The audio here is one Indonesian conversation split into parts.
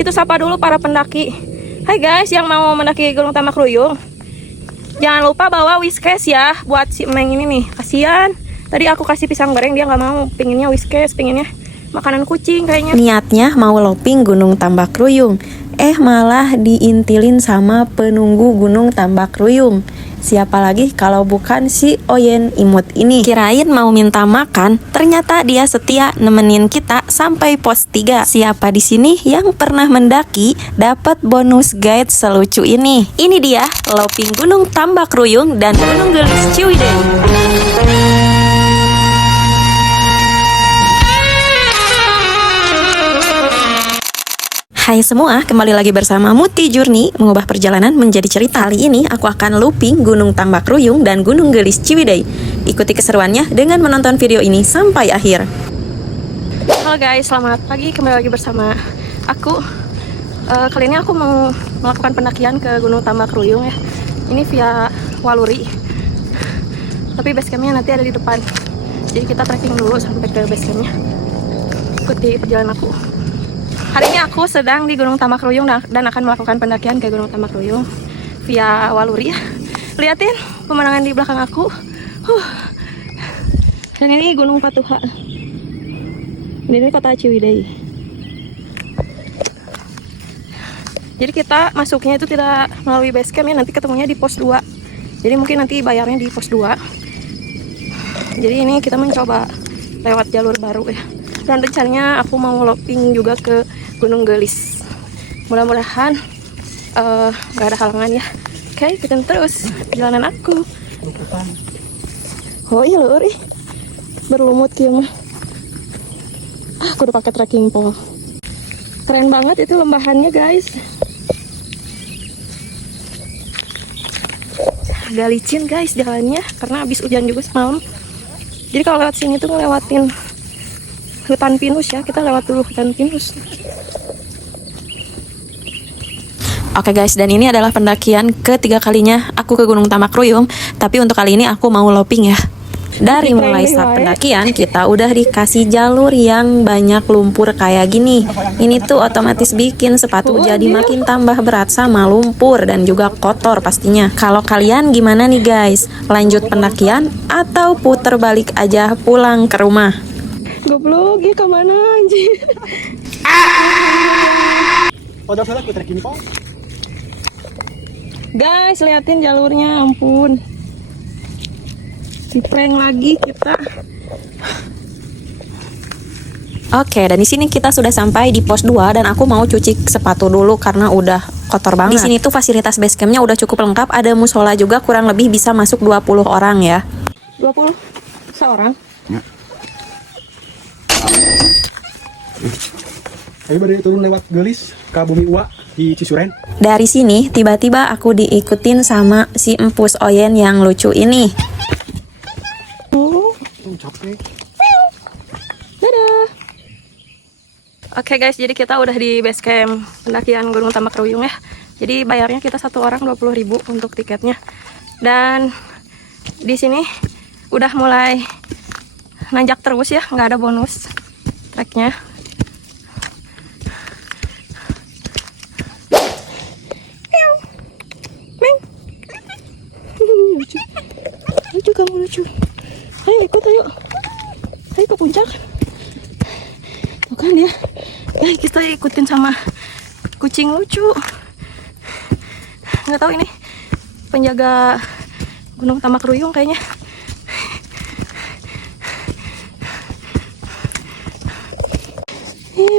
Itu sapa dulu para pendaki. Hai guys, yang mau mendaki Gunung Tambak Ruyung, jangan lupa bawa Whiskas ya buat si Meng ini nih. Kasihan. Tadi aku kasih pisang goreng, dia nggak mau. Pinginnya Whiskas, pinginnya makanan kucing kayaknya. Niatnya mau loping Gunung Tambak Ruyung, malah diintilin sama penunggu Gunung Tambak Ruyung. Siapa lagi kalau bukan si Oyen imut ini. Kirain mau minta makan, ternyata dia setia nemenin kita sampai pos 3. Siapa di sini yang pernah mendaki dapat bonus guide selucu ini. Ini dia loping Gunung Tambak Ruyung dan Gunung Gelis Ciwidey. Hai semua, kembali lagi bersama Muti Journey, mengubah perjalanan menjadi cerita. Kali ini aku akan looping Gunung Tambak Ruyung dan Gunung Gelis Ciwidey. Ikuti keseruannya dengan menonton video ini sampai akhir. Halo guys, selamat pagi, kembali lagi bersama aku. Kali ini aku mau melakukan pendakian ke Gunung Tambak Ruyung ya. Ini via Waluri, tapi basecampnya nanti ada di depan. Jadi kita trekking dulu sampai ke basecampnya. Ikuti perjalanan aku. Hari ini aku sedang di Gunung Tambak Ruyung dan akan melakukan pendakian ke Gunung Tambak Ruyung via Waluri ya. Liatin pemandangan di belakang aku. Dan ini Gunung Patuha. Ini kota Ciwidey. Jadi kita masuknya itu tidak melalui base camp ya, nanti ketemunya di pos 2. Jadi mungkin nanti bayarnya di pos 2. Jadi ini kita mencoba lewat jalur baru ya. Dan rencananya aku mau looping juga ke Gunung Gelis. Mudah-mudahan gak ada halangan ya. Oke, ikutin terus perjalanan aku. Oh iya lho, berlumut ya mah. Aku udah pakai trekking pole. Keren banget itu lembahannya guys. Agak licin guys jalannya karena habis hujan juga semalam. Jadi kalau lewat sini tuh ngelewatin hutan pinus ya, kita lewat dulu hutan pinus. Oke guys, dan ini adalah pendakian ketiga kalinya aku ke Gunung Tambak Ruyung. Tapi untuk kali ini aku mau looping ya. Dari mulai start pendakian kita udah dikasih jalur yang banyak lumpur kayak gini. Ini tuh otomatis bikin sepatu jadi makin tambah berat sama lumpur dan juga kotor pastinya. Kalau kalian gimana nih guys? Lanjut pendakian atau puter balik aja pulang ke rumah? Goblok, ya kemana anjir? Guys, liatin jalurnya, ampun. Di prank lagi kita. Oke, dan di sini kita sudah sampai di pos 2 dan aku mau cuci sepatu dulu karena udah kotor banget. Di sini tuh fasilitas base campnya udah cukup lengkap, ada musola juga, kurang lebih bisa masuk 20 orang ya. 20 seorang. Ya. Ayo bari turun lewat Gelis ke Bumi Uwa di Cisuren. Dari sini tiba-tiba aku diikutin sama si Empus Oyen yang lucu ini. Capek. Dadah. Oke guys, jadi kita udah di base camp pendakian Gunung Tambak Ruyung ya. Jadi bayarnya kita satu orang 20.000 untuk tiketnya. Dan di sini udah mulai nanjak terus ya, nggak ada bonus treknya. Meng. Lucu. Lucu kamu lucu. Ayo ikut ayo. Ayo ke puncak. Tuh kan dia. Kita ikutin sama kucing lucu. Nggak tahu ini penjaga Gunung Tambak Ruyung kayaknya.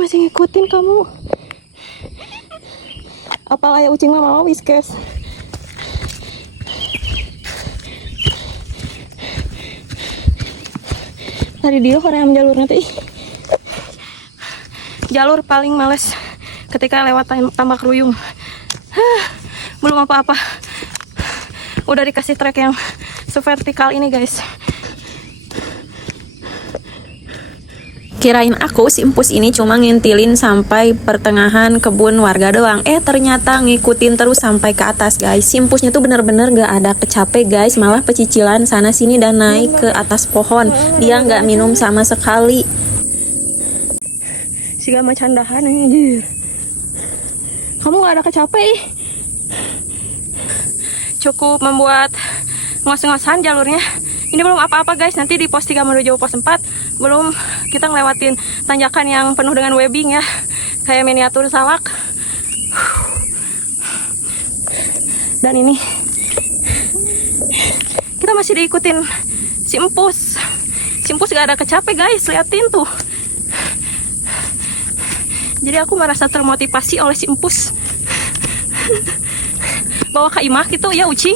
Masih ngikutin kamu. Apal aya ucing mah mau Whiskas. Tadi dia orang jalurnya tuh. Jalur paling males ketika lewat Tambak Ruyung. Belum apa-apa. Udah dikasih trek yang severtikal ini guys. Kirain aku si Empus ini cuma ngintilin sampai pertengahan kebun warga doang. Ternyata ngikutin terus sampai ke atas guys. Si Empusnya tuh bener-bener gak ada kecapek guys. Malah pecicilan sana sini dan naik ke atas pohon. Dia gak minum sama sekali. Siga macandahan anjir. Kamu nggak ada capek ih. Cukup membuat ngos-ngosan jalurnya. Ini belum apa-apa guys, nanti di pos 3 menuju pos 4 belum kita ngelewatin tanjakan yang penuh dengan webbing ya, kayak miniatur salak. Dan ini kita masih diikutin si Empus. Si Empus gak ada kecapek guys, liatin tuh. Jadi aku merasa termotivasi oleh si Empus. Bawa Kak Imah gitu ya, Ucing.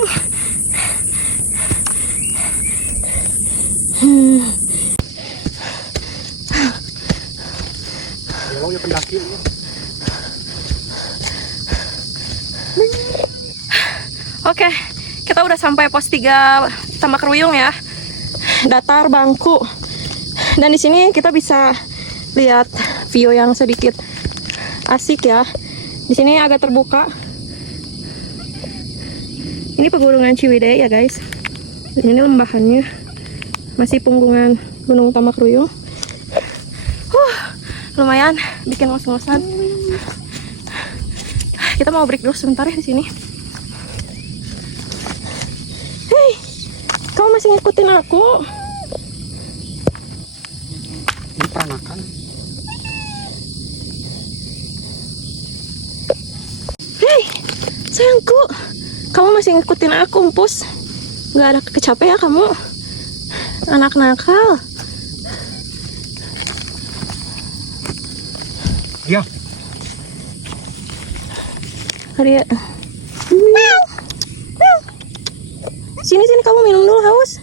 Kalau ya pendaki ini. Oke, kita udah sampai pos 3 Tambak Ruyung ya. Datar bangku. Dan di sini kita bisa lihat view yang sedikit asik ya. Di sini agak terbuka. Ini pegunungan Ciwidey ya guys. Ini lembahannya. Masih punggungan Gunung Tambak Ruyung. Lumayan bikin ngos-ngosan. Kita mau break dulu sebentar ya di sini. Hei, kamu masih ngikutin aku? Ini peranakan. Hei, sayangku, kamu masih ngikutin aku, Empus. Gak ada kecape ya kamu? Anak nakal. Ya. Hari ya. Sini kamu minum dulu, haus.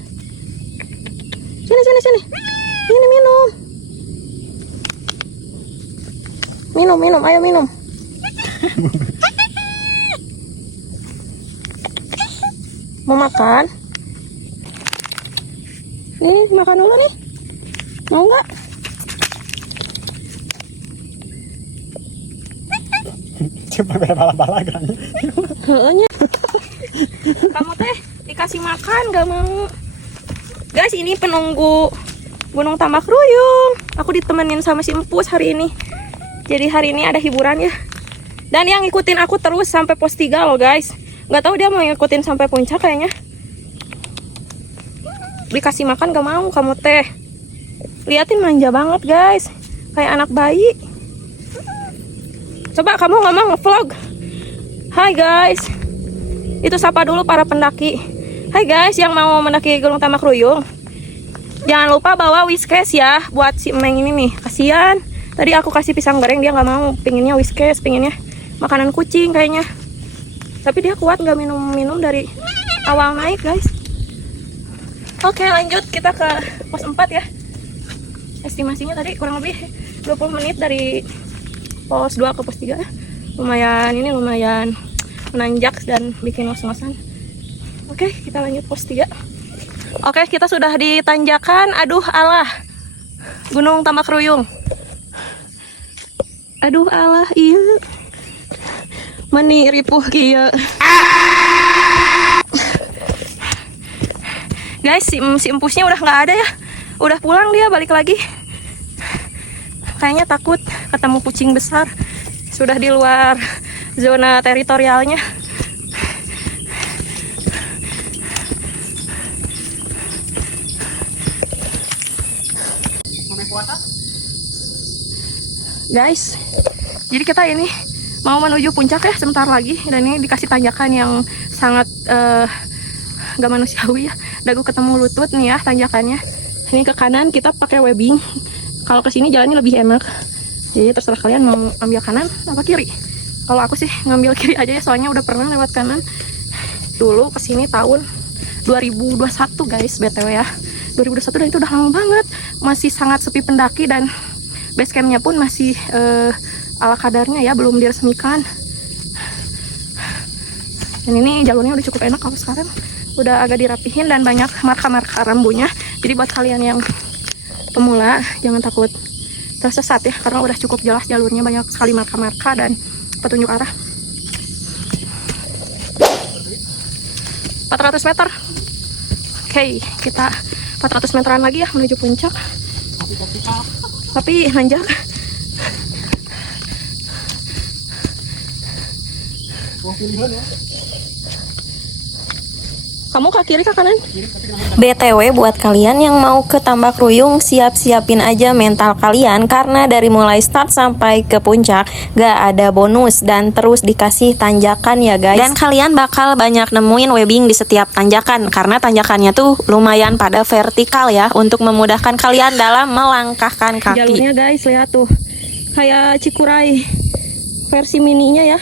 Sini. Ini minum. Minum, ayo minum. Mau makan? Nih, makan dulu nih. Mau nggak? Coba bala-bala kan. Heehnya. Kamu teh dikasih makan gak mau. Guys, ini penunggu Gunung Tambak Ruyung. Aku ditemenin sama si Empus hari ini. Jadi hari ini ada hiburan ya. Dan yang ngikutin aku terus sampai pos 3 loh guys. Gak tahu dia mau ngikutin sampai puncak kayaknya. Dikasih makan gak mau kamu teh. Liatin manja banget guys. Kayak anak bayi. Coba kamu ngomong nge-vlog. Hai guys. Itu sapa dulu para pendaki. Hai guys yang mau mendaki Gunung Tambak Ruyung. Jangan lupa bawa Whiskas ya buat si Emeng ini nih. Kasian. Tadi aku kasih pisang goreng dia nggak mau. Pinginnya Whiskas, pinginnya makanan kucing kayaknya. Tapi dia kuat nggak minum dari awal naik guys. Oke lanjut kita ke pos 4 ya. Estimasinya tadi kurang lebih 20 menit dari pos 2 ke pos 3. Lumayan menanjak dan bikin ngos-ngosan. Oke, kita lanjut pos 3. Oke, kita sudah di tanjakan aduh alah Gunung Tambak Ruyung. Aduh alah iya. Mani ripuh kieu. Guys, si Empusnya udah nggak ada ya. Udah pulang dia, balik lagi. Kayaknya takut ketemu kucing besar. Sudah di luar zona teritorialnya. Guys, jadi kita ini mau menuju puncak ya sebentar lagi. Dan ini dikasih tanjakan yang sangat gak manusiawi ya. Dagu ketemu lutut nih ya tanjakannya. Ini ke kanan kita pakai webbing. Kalau ke sini jalannya lebih enak. Jadi terserah kalian mau ambil kanan apa kiri. Kalau aku sih ngambil kiri aja ya, soalnya udah pernah lewat kanan. Dulu kesini tahun 2021 guys, BTW ya. 2021 dan itu udah lama banget. Masih sangat sepi pendaki dan base campnya pun masih ala kadarnya ya, belum diresmikan. Dan ini jalurnya udah cukup enak kalau sekarang. Udah agak dirapihin dan banyak marka-marka rambunya. Jadi buat kalian yang pemula jangan takut tersesat ya, karena udah cukup jelas jalurnya, banyak sekali marka-marka dan petunjuk arah. 400 meter. Oke, kita 400 meteran lagi ya menuju puncak. Tapi nanjak. Wah, pilihan ya. Kamu ke kiri ke kanan? BTW buat kalian yang mau ke Tambak Ruyung, siap-siapin aja mental kalian karena dari mulai start sampai ke puncak gak ada bonus dan terus dikasih tanjakan ya guys. Dan kalian bakal banyak nemuin webbing di setiap tanjakan karena tanjakannya tuh lumayan pada vertikal ya untuk memudahkan kalian dalam melangkahkan kaki. Jalurnya guys, lihat tuh. Kayak Cikuray versi mininya ya.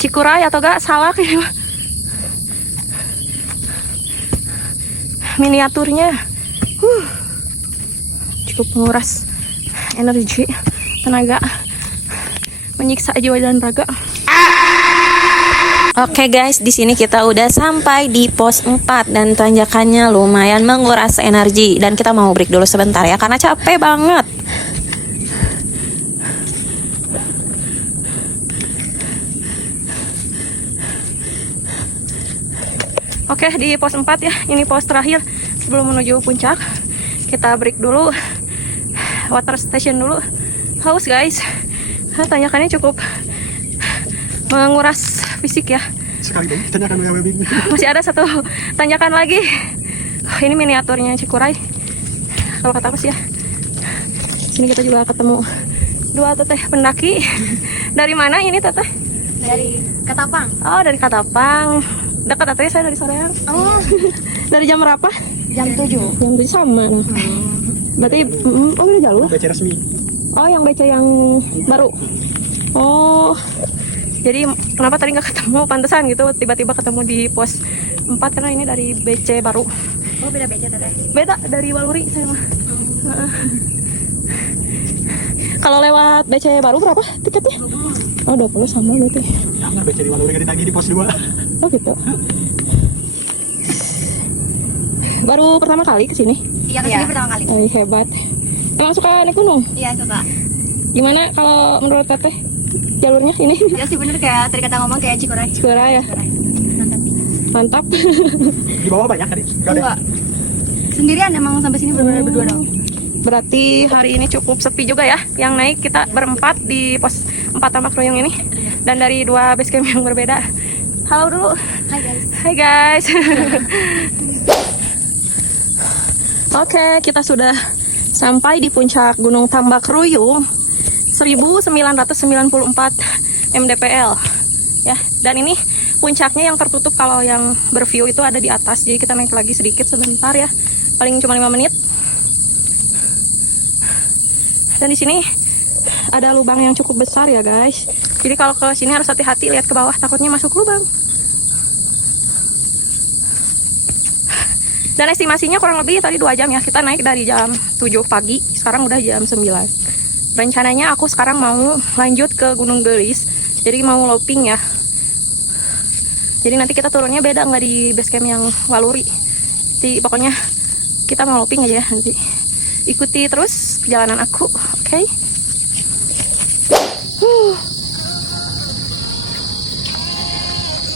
Cikuray atau gak salah ini mah. Miniaturnya cukup menguras energi, tenaga, menyiksa jiwa dan raga. Oke guys, di sini kita udah sampai di pos 4 dan tanjakannya lumayan menguras energi dan kita mau break dulu sebentar ya karena capek banget. Oke, di pos 4 ya, ini pos terakhir sebelum menuju puncak. Kita break dulu, water station dulu. Haus guys, tanjakannya cukup menguras fisik ya. Sekali dong, tanyakan webbing. Masih ada satu tanjakan lagi. Ini miniaturnya Cikuray. Kalau kata Mas ya. Sini kita juga ketemu dua teteh pendaki. Dari mana ini teteh? Dari Ketapang. Oh, dari Katapang. Dekat atau ya, saya dari Soreang. Oh, Dari jam berapa? jam 7. Jam 7 sama. Nah. Berarti oh udah jalur. BC resmi. Oh, yang BC yang baru. Oh. Jadi kenapa tadi nggak ketemu, pantesan gitu tiba-tiba ketemu di pos 4 karena ini dari BC baru. Oh, beda teteh. Beda dari Waluri saya mah. Kalau lewat BC baru berapa tiketnya? Oh, 20 sama berarti. Jangan BC di Waluri ditagih di pos 2. Oh gitu. Baru pertama kali kesini? Iya, kesini pertama kali. Oh, hebat. Emang suka naik gunung? Iya, suka. Gimana kalau menurut teteh jalurnya ini? Ya sih bener kayak tadi kata ngomong kayak Cikuray. Cikuray ya? Mantap. Di bawah banyak tadi. Gak ada. Enggak. Sendirian emang sampai sini benar-benar berdua dong. Berarti hari ini cukup sepi juga ya. Yang naik kita berempat di pos 4 Tambak Ruyung ini. Dan dari 2 base camp yang berbeda. Halo dulu. Hai guys. Hai guys. Oke, kita sudah sampai di puncak Gunung Tambak Ruyung 1994 mdpl ya. Dan ini puncaknya yang tertutup, kalau yang berview itu ada di atas. Jadi kita naik lagi sedikit sebentar ya, paling cuma 5 menit. Dan di sini ada lubang yang cukup besar ya guys. Jadi kalau ke sini harus hati-hati, lihat ke bawah takutnya masuk lubang. Dan estimasinya kurang lebih tadi 2 jam ya. Kita naik dari jam 7 pagi, sekarang udah jam 9. Rencananya aku sekarang mau lanjut ke Gunung Gelis. Jadi mau looping ya. Jadi nanti kita turunnya beda, nggak di base camp yang Waluri. Jadi pokoknya kita mau looping aja nanti. Ikuti terus perjalanan aku, oke?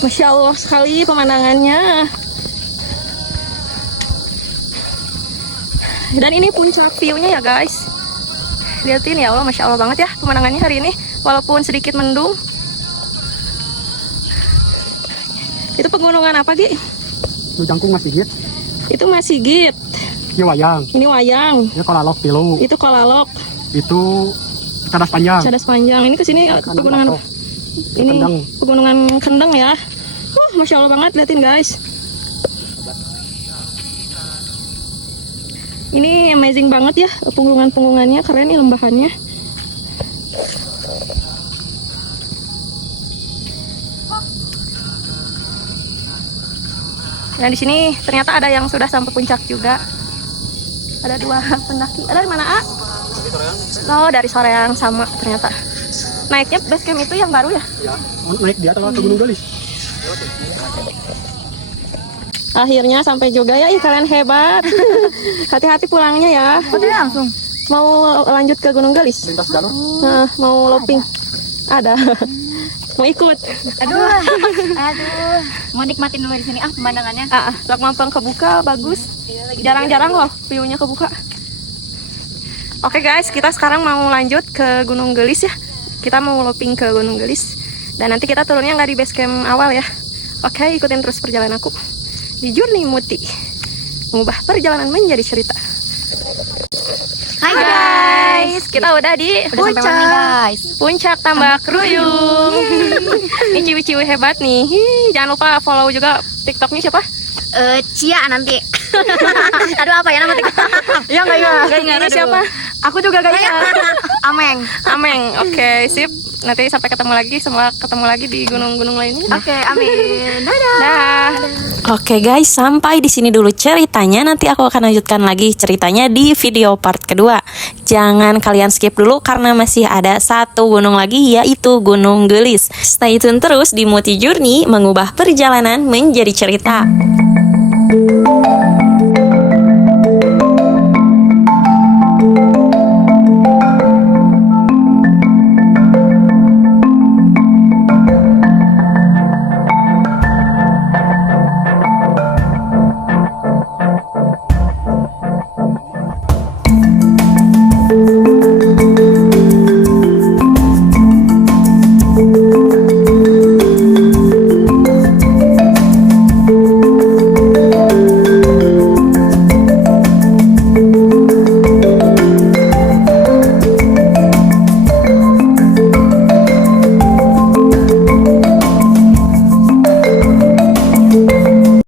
Masya Allah sekali pemandangannya. Dan ini puncak view-nya ya guys. Lihatin ya Allah, Masya Allah banget ya pemandangannya hari ini. Walaupun sedikit mendung. Itu pegunungan apa Gi? Lu jangkung masih git. Itu masih Git. Ini wayang. Ini wayang. Ini kolalok pilu. Itu Kolalok. Itu cadas panjang. Cadas panjang. Ini kesini pegunungan. Ini Kendeng. pegunungan Kendeng ya. Masya Allah banget, liatin guys. Ini amazing banget ya, punggungan-punggungannya keren nih, lembahannya. Dan di sini ternyata ada yang sudah sampai puncak juga. Ada 2 pendaki. Ada di mana, A? Oh, dari Soreang sama ternyata. Naiknya base camp itu yang baru ya? Ya, naik dia atau ke Gunung Gelis. Akhirnya sampai juga ya, ih kalian hebat. Hati-hati pulangnya ya. Langsung. Mau lanjut ke Gunung Gelis? Lintas jalur. Nah, mau looping? Ada. Mau ikut? Aduh. Mau nikmatin dulu di sini pemandangannya. Sok mampang kebuka, bagus. Jarang-jarang loh view-nya kebuka. Oke guys, kita sekarang mau lanjut ke Gunung Gelis ya. Kita mau looping ke Gunung Gelis. Dan nanti kita turunnya nggak di base camp awal ya. Oke, ikutin terus perjalanan aku di Journey Muti, mengubah perjalanan menjadi cerita. Hai guys, kita udah di Udah sampai mana nih, guys? Puncak Tambak Ruyung. Ini ciwi-ciwi hebat nih. Jangan lupa follow juga TikToknya siapa? Cia nanti. Aduh, apa ya nama TikTok? Ya nggak ingat. Ini siapa? Aku juga gak ingat. Ameng. Ameng. Oke, sip. Nanti sampai ketemu lagi, semua ketemu lagi di gunung-gunung lainnya. Oke, amin. Dadah. Dah. Oke guys, sampai di sini dulu ceritanya. Nanti aku akan lanjutkan lagi ceritanya di video part kedua. Jangan kalian skip dulu karena masih ada satu gunung lagi, yaitu Gunung Gelis. Stay tune terus di Muti Journey, mengubah perjalanan menjadi cerita.